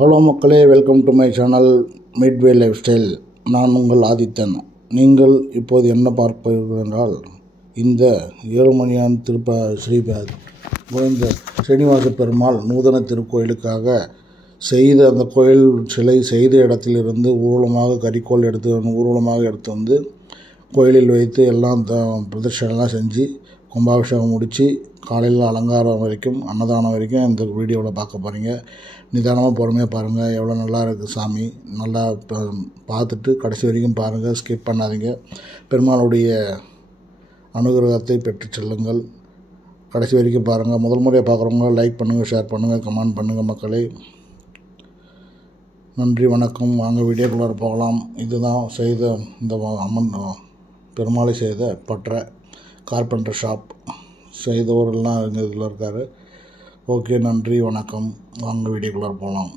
Hello மக்களே, welcome to my channel Midway life style. நான் உங்கள் ஆதித்தன். நீங்கள் இப்போது என்ன பார்ப்பீர்கள் என்றால், இந்த ஏழுமலையான் ஸ்ரீ கோவிந்த ஸ்ரீனிவாச பெருமாள் நூதன திருக்கோயிலுக்காக செய்த அந்த கோயில் சிலை செய்த இடத்திலிருந்து ஊர்வலமாக எடுத்து வந்து கோயிலில் வைத்து எல்லாம் பிரதட்சணெல்லாம் செஞ்சு கும்பாபிஷேகம் முடித்து காலையில் அலங்காரம் வரைக்கும் அன்னதானம் வரைக்கும் இந்த வீடியோவில் பார்க்க போகிறீங்க. நிதானமாக பொறுமையாக பாருங்கள். எவ்வளோ நல்லா இருக்குது சாமி. நல்லா பார்த்துட்டு கடைசி வரைக்கும் பாருங்கள், ஸ்கிப் பண்ணாதீங்க. பெருமாளுடைய அனுகிரகத்தை பெற்று செல்லுங்கள். கடைசி வரைக்கும் பாருங்கள். முதல் முறையாக பார்க்குறவங்க லைக் பண்ணுங்கள், ஷேர் பண்ணுங்கள், கமெண்ட் பண்ணுங்கள் மக்களே. நன்றி, வணக்கம். வாங்க வீடியோக்குள்ளார போகலாம். இதுதான் செய்த இந்த அம்மன் பெருமாளை செய்த பற்ற கார்பெண்டர் ஷாப் செய்தவரெல்லாம் இதில் இருக்கார். ஓகே, நன்றி, வணக்கம். வாங்க வீடியோக்குள்ளார போகலாம்.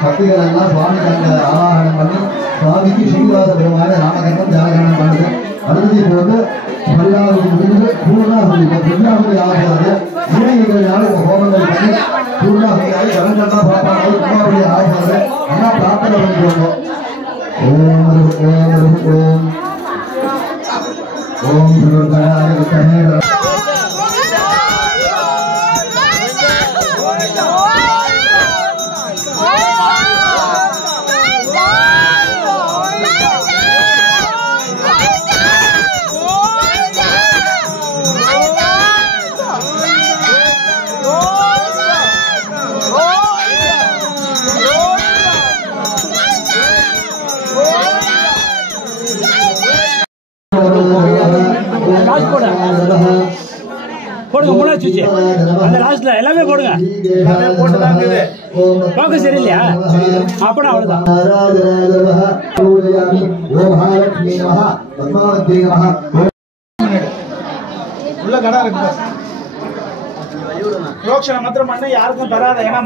சக்திகளெல்லாம் சுவாமிக்கு ஆவாகனம் பண்ணி சுவாமிக்கு ஸ்ரீனிவாச பெருமானை ராமகண்டம் ஜாகரணம் பண்ணுது. அடுத்து இப்போ வந்து பரிதாபத்துக்கு முடிந்து பூர்ணாகுதி பிரஜாபதி ஆகிறது. இணையர்களால் ஹோமங்கள் பண்ணி பூர்ணாகுதியாகி கலங்கள்லாம் பார்ப்பாங்க. குமாருடைய ஆகிறது எல்லாம் பிரார்த்தனை பண்ணிக்கோங்க. ஓம் ஓம் ஓம் ஓம் ஓம் போடுங்க. மூணாச்சு அந்த லாஸ்ட்ல எல்லாமே போடுங்க. போக்க சரியில்லையா? அப்படா அவ்வளவுதான். உள்ள கடை இருக்கு. ரோக்ஷனை மாத்திரம் பண்ண யாருக்கும் தராத. ஏன்னா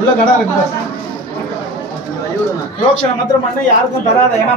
உள்ள கடை இருக்கு. ரோக்ஷனை மாத்திரம் பண்ண யாருக்கும் தராத. ஏன்னா